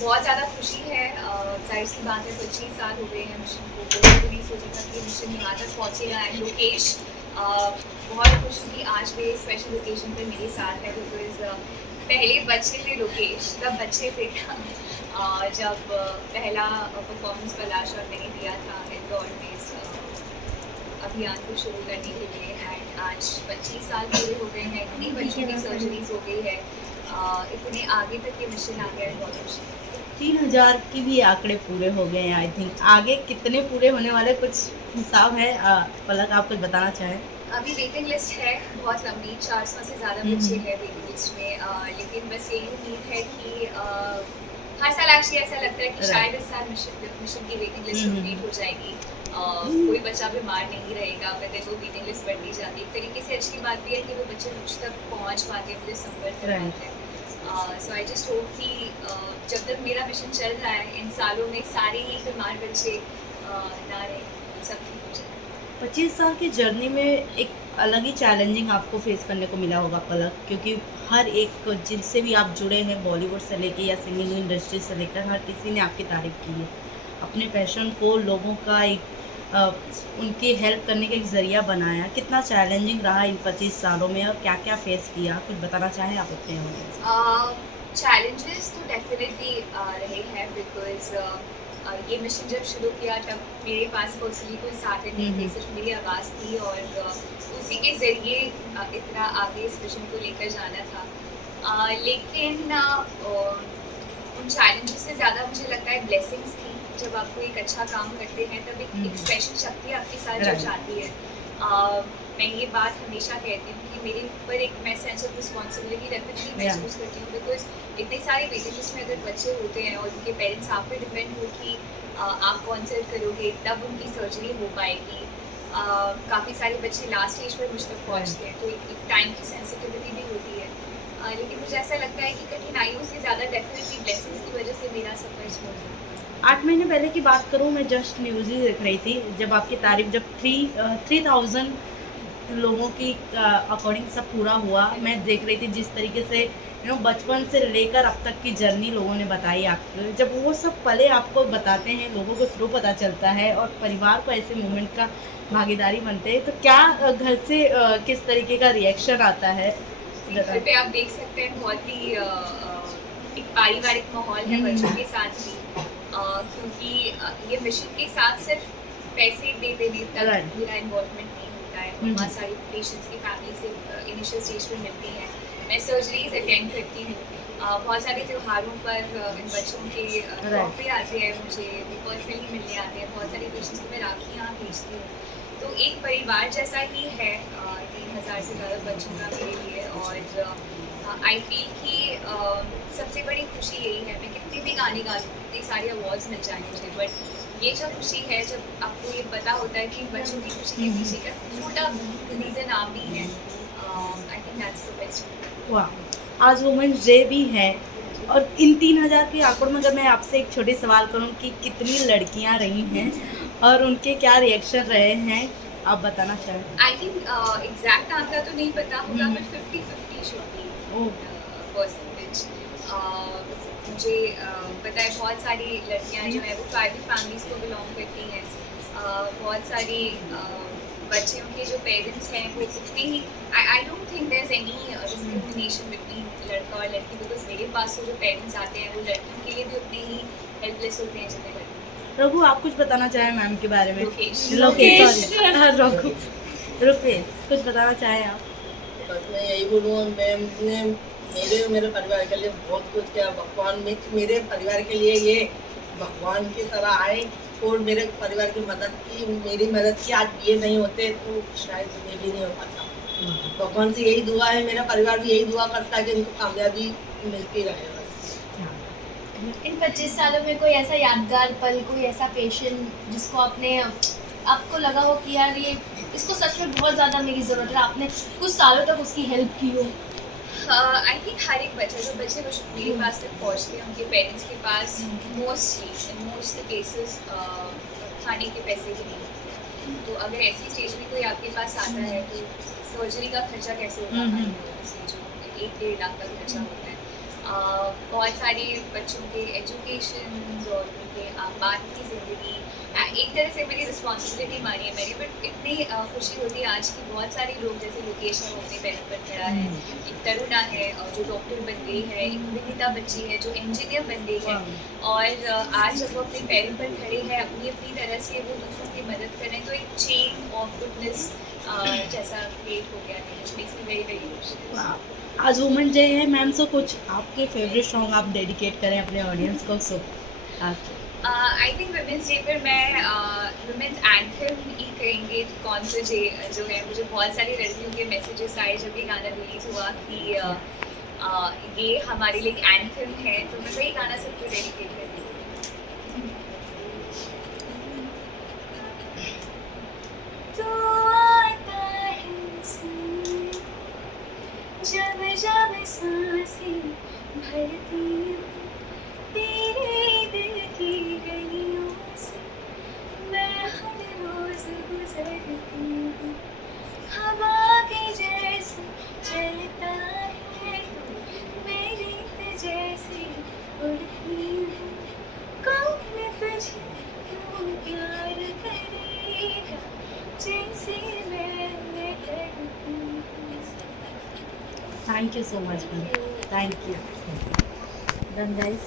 बहुत ज़्यादा खुशी है। ज़ाहिर सी बात है 25 साल हो गए हैं मिशन को, कोई भी नहीं सोचा था कि ये मिशन यहाँ तक पहुँचेगा। एंड लोकेश बहुत खुश हूँ कि आज भी स्पेशल ओकेजन पर मेरे साथ है, बिकॉज पहले बच्चे थे लोकेश, तब बच्चे थे जब पहला परफॉर्मेंस कैलाश और मैंने दिया था इंदौर में इस अभियान को शुरू करने के लिए। एंड आज 25 साल पूरे हो गए हैं, इतनी बच्चों की सर्जरीज हो गई है, इतने आगे तक ये मिशन आ गया है, बहुत खुशी है। 3000 की भी आंकड़े पूरे हो गए हैं। आई थिंक आगे कितने पूरे होने वाले, कुछ हिसाब है? पलक, आप कुछ बताना चाहें? अभी वेटिंग लिस्ट है बहुत लंबी, 400 से ज़्यादा बच्चे हैं वेटिंग लिस्ट में, लेकिन बस यही उम्मीद है कि हर साल एक्चुअली ऐसा लगता है कि शायद इस साल मिशन की वेटिंग लिस्ट कंप्लीट हो जाएगी, कोई बच्चा बीमार नहीं रहेगा, बट वो वेटिंग लिस्ट बढ़ती जाती है। एक तरीके से अच्छी बात भी है कि वो बच्चे मुझ तक पहुँच पाते हैं, मुझे संपर्क कर पाते हैं। सो आई जस्ट होप कि जब तक मेरा मिशन चल रहा है, इन सालों में सारे ही बीमार बच्चे ना रहे, सब ठीक हो जाए। 25 साल की जर्नी में एक अलग ही चैलेंजिंग आपको फेस करने को मिला होगा पलक, क्योंकि हर एक जिनसे भी आप जुड़े हैं, बॉलीवुड से लेके या सिंगिंग इंडस्ट्री से लेकर, हर किसी ने आपकी तारीफ की है। अपने पैशन को लोगों का एक उनकी हेल्प करने का एक ज़रिया बनाया। कितना चैलेंजिंग रहा इन 25 सालों में और क्या क्या फेस किया, कुछ बताना चाहें आप अपने ऑडियंस? चैलेंजेस तो डेफिनेटली रहे हैं, बिकॉज ये मिशन जब शुरू किया तब मेरे पास पर्सनली कोई साधन नहीं थे, सिर्फ मेरी आवाज़ थी और उसी के ज़रिए इतना आगे इस मिशन को लेकर जाना था। लेकिन उन चैलेंजेस से ज़्यादा मुझे लगता है ब्लेसिंग्स थी। जब आप कोई एक अच्छा काम करते हैं तब एक स्पेशल शक्ति आपके साथ जुड़ जाती है। मैं ये बात हमेशा कहती हूँ कि मेरे ऊपर एक मैं सेंस ऑफ रिस्पॉन्सिबिलिटी डेफिनेटली महसूस करती हूँ, बिकॉज इतने सारे वेटिंग लिस्ट में अगर बच्चे होते हैं और उनके पेरेंट्स आप पे डिपेंड हो कि आप कॉन्सल्ट करोगे तब उनकी सर्जरी हो पाएगी। काफ़ी सारे बच्चे लास्ट स्टेज पर मुझ तक पहुँचते हैं, तो एक टाइम की सेंसिटिविटी भी होती है। लेकिन मुझे ऐसा लगता है कि कठिनाइयों से ज़्यादा डेफिनेटली ब्लेसिंग्स की वजह से मेरा सफ़र स्मूथ है। 8 महीने पहले की बात करूं, मैं जस्ट न्यूज़ ही देख रही थी, जब आपकी तारीफ, जब 3000 लोगों की अकॉर्डिंग सब पूरा हुआ, मैं देख रही थी जिस तरीके से बचपन से लेकर अब तक की जर्नी लोगों ने बताई आपको। जब वो सब पले आपको बताते हैं, लोगों को थ्रू पता चलता है और परिवार को ऐसे मोमेंट का भागीदारी बनते हैं, तो क्या घर से किस तरीके का रिएक्शन आता है? घर पे आप देख सकते हैं बहुत ही एक पारिवारिक माहौल है बच्चों के साथ भी, क्योंकि ये मिशन के साथ सिर्फ पैसे दे देने तक मेरा इन्वॉल्वमेंट नहीं होता है। बहुत सारी पेशेंट्स की फैमिली से इनिशियल स्टेज पर मिलती हैं, मैं सर्जरीज अटेंड करती हूँ, बहुत सारे त्योहारों पर इन बच्चों के तोहफे आते हैं, मुझे पर्सनली मिलने आते हैं, बहुत सारे पेशेंट्स को मैं राखियाँ भेजती हूँ, तो एक परिवार जैसा ही है 3000 से ज़्यादा बच्चों का मेरे लिए। और आई फील कि सबसे बड़ी खुशी यही है, मैं कितने भी गाने गा लूँ, कितने सारे अवार्ड्स मिल जाए मुझे, बट ये जो खुशी है जब आपको ये पता होता है कि बच्चों की खुशी के पीछे का छोटा रीज़न आप भी हैं, I think that's the best. वाह, आज वुमेन्स डे भी है और इन 3000 के आंकड़ों में अगर मैं आपसे एक छोटी सवाल करूं कि कितनी लड़कियां रही हैं और उनके क्या रिएक्शन रहे हैं, आप बताना चाहें? आई थिंक एग्जैक्ट आंकड़ा तो नहीं पता होगा, बट 50-50 शुड बी परसेंटेज। मुझे पता है बहुत सारी लड़कियां जो है वो ट्राइबल फैमिलीज को बिलोंग करती हैं, बहुत सारी बच्चियों के जो पेरेंट्स हैं वो उतने ही, I don't think there is any discrimination between लड़का और लड़की, बिकॉज मेरे पास तो जो पेरेंट्स आते हैं वो लड़कियों के लिए भी उतने ही हेल्पलेस होते हैं जितने लड़के। रघु, आप कुछ बताना चाहें मैम के बारे में? लोकेश। रघु, रुपेश, कुछ बताना चाहें आप? बस मैं यही बोलूँगा, मैम ने मेरे परिवार के लिए बहुत कुछ किया। भगवान में मेरे परिवार के लिए ये भगवान की तरह आए और मेरे परिवार की मदद की, मेरी मदद की, आज ये नहीं होते तो शायद ये भी नहीं हो पाता। भगवान से यही दुआ है, मेरा परिवार भी यही दुआ करता है कि उनको कामयाबी मिलती रहे बस। इन 25 सालों में कोई ऐसा यादगार पल, कोई ऐसा पेशेंट जिसको आपको लगा हो कि यार ये इसको सच में बहुत ज़्यादा मेरी ज़रूरत है, आपने कुछ सालों तक उसकी हेल्प की हो? आई थिंक हर एक बच्चा, जो बच्चे मेरे पास तक पहुँचते हैं उनके पेरेंट्स के पास मोस्टली इन मोस्ट केसेस खाने के पैसे भी नहीं होते। तो अगर ऐसी स्टेज में कोई आपके पास आता है तो सर्जरी का खर्चा कैसे होगा, जो 1-1.5 लाख का खर्चा होता है, बहुत सारे बच्चों के एजुकेशन और उनके बाद की ज़िंदगी एक तरह से मेरी रिस्पॉन्सिबिलिटी मानी है मैंने, बट इतनी खुशी होती है आज की बहुत सारे लोग जैसे लोकेश है वो अपने पैरों पर खड़ा है, एक तरुणा है जो डॉक्टर बन गई है, एक विनीता बच्ची है जो इंजीनियर बन गई है, और आज जब वो अपने पैरों पर खड़े हैं अपनी अपनी तरह से वो दूसरों की मदद कर रहे हैं, तो एक चेन ऑफ गुडनेस जैसा क्रिएट हो गया है, which makes me very very emotional. आज वुमेन डे है मैम, सो कुछ आपके फेवरेट सॉन्ग आप डेडिकेट करें अपने ऑडियंस को, सो आज आई थिंक वुमेंस डे पर मैं वुमेंस एंथम ही कहेंगे कौन सा जे जो है, मुझे बहुत सारी लड़कियों के मैसेजेस आए जब ये गाना रिलीज़ हुआ कि ये हमारे लिए एक एंथम है, तो मैं वही गाना सबको डेडिकेट करती हूँ. तो आता है इसमें, जब जब सांसें भरती हूँ तेरे दिल की गलियों से, मैं हर रोज गुजरती हूँ, हवा के जैसे चलता है तू, मेरी जैसे उड़ती हूँ, कौन तुझे क्यों प्यार करेगा जैसे मैं करती हूँ. Thank you so much ma'am, thank you. Done guys.